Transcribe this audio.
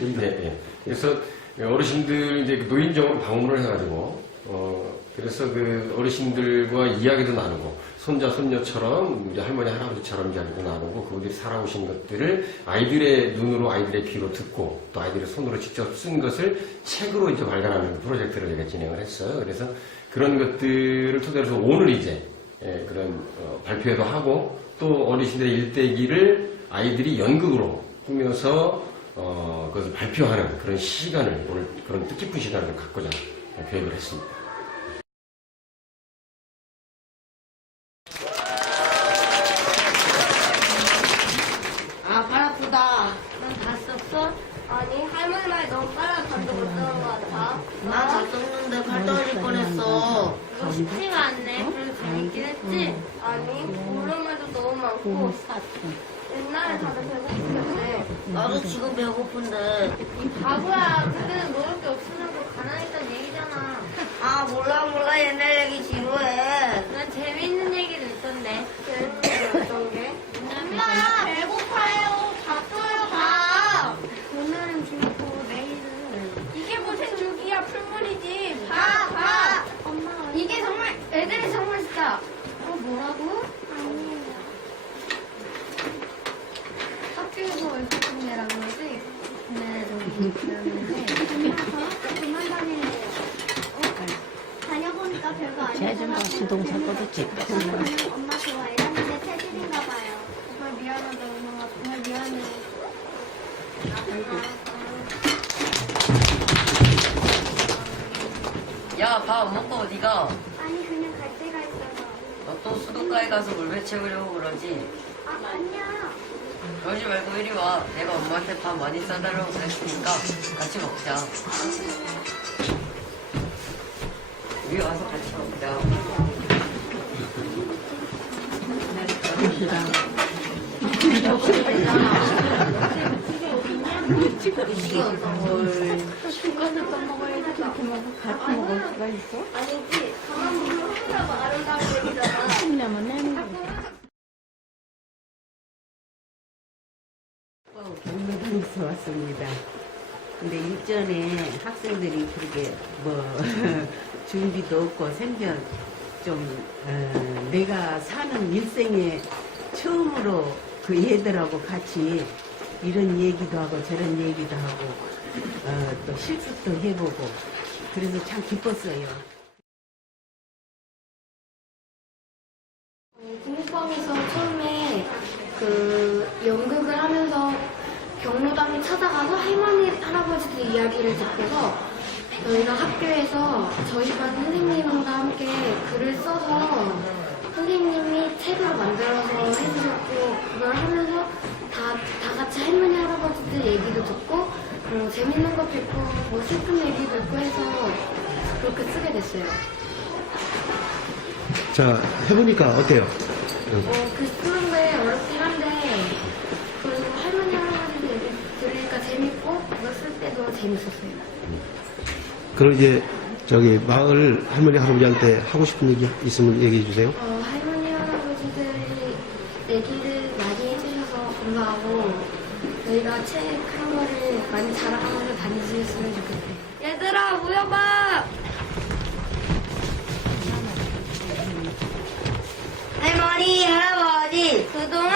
네, 예. 그래서 어르신들 이제 그 노인정으로 방문을 해가지고 어 그래서 그 어르신들과 이야기도 나누고 손자 손녀처럼 우리 할머니 할아버지처럼 이야기도 나누고 그분들이 살아오신 것들을 아이들의 눈으로 아이들의 귀로 듣고 또 아이들의 손으로 직접 쓴 것을 책으로 이제 발간하는 프로젝트를 저희가 진행을 했어요. 그래서 그런 것들을 토대로 해서 오늘 이제 예, 그런 어, 발표회도 하고 또 어르신들의 일대기를 아이들이 연극으로 꾸며서 어, 그것을 발표하는 그런 시간을 오늘 그런 뜻깊은 시간을 갖고자 계획을 했습니다. 아, 발 아프다. 넌다 썼어? 아니 할머니 말 너무 빨라 감도 못 들은 것 같아. 나 다 썼는데 발 떨어질 뻔했어. 이거 쉽지가 않네. 그래도 재밌긴 했지? 아니 모르면도 너무 많고 옛날에 다들. 나도 지금 배고픈데. 이 바보야. 그때는 먹을 게 없으면 그 가난했던 얘기잖아. 아, 몰라, 몰라. 옛날 얘기 지루해. 난 재밌는 얘기도 있던데. 재밌는 게 어떤 게? 엄마 배고파요. 밥 줘요 밥. 오늘은 죽고 내일은 이게 무슨 죽이야 풀물이지. 밥 밥. 엄마 이게 정말 애들이 정말 진짜. 어 뭐라고? 아니. 학교에서 월급내라 그러지? 네, 저기 그러는데. 엄마 저 그만 다니는데요. 다녀보니까 별거 아니야. 쟤좀 부동산 거도 찍고. 엄마 좋아해. 근데 체질인가 봐요. 정말 미안하다, 엄마. 정말 미안해. 야, 밥안 먹고 어디가? 아니, 그냥 갈 데가 있어서. 너 또 수도가에 가서 물배 채우려고 그러지? 아, 아니야. 그러지 말고 이리 와. 내가 엄마한테 밥 많이 싸달라고 그랬으니까 같이 먹자. 이리 와서 같이 먹자. 중간에 떠먹어야지. 그렇게 먹어. 같이 먹을 수가 있어? 아니지. 가만 보면 혼자가 아름다운 얘기잖아. 하려면 내는 거. 경로당에서 왔습니다. 근데 일전에 학생들이 그렇게 뭐 준비도 없고 생전 좀 어, 내가 사는 일생에 처음으로 그 얘들하고 같이 이런 얘기도 하고 저런 얘기도 하고 어, 또 실습도 해보고 그래서 참 기뻤어요. 국립방에서 처음에 그 연극을 하면서 경로당에 찾아가서 할머니, 할아버지들 이야기를 듣고서 저희가 학교에서 저희 반 선생님과 함께 글을 써서 선생님이 책으로 만들어서 해주셨고 그걸 하면서 다, 다 같이 할머니, 할아버지들 얘기도 듣고 어, 재밌는 것도 있고 뭐 슬픈 얘기도 있고 해서 그렇게 쓰게 됐어요. 자, 해보니까 어때요? 어, 그 쓰는 쓸 때도 재밌었어요. 음. 그럼 이제 저기 마을 할머니 할아버지한테 하고 싶은 얘기 있으면 얘기해 주세요. 어, 할머니 할아버지들이 얘기를 많이 해주셔서 감사하고 저희가 책 한 거를 많이 자랑한 거를 다니셨으면 좋겠어요. 얘들아 모여봐. 할머니 할아버지 그동안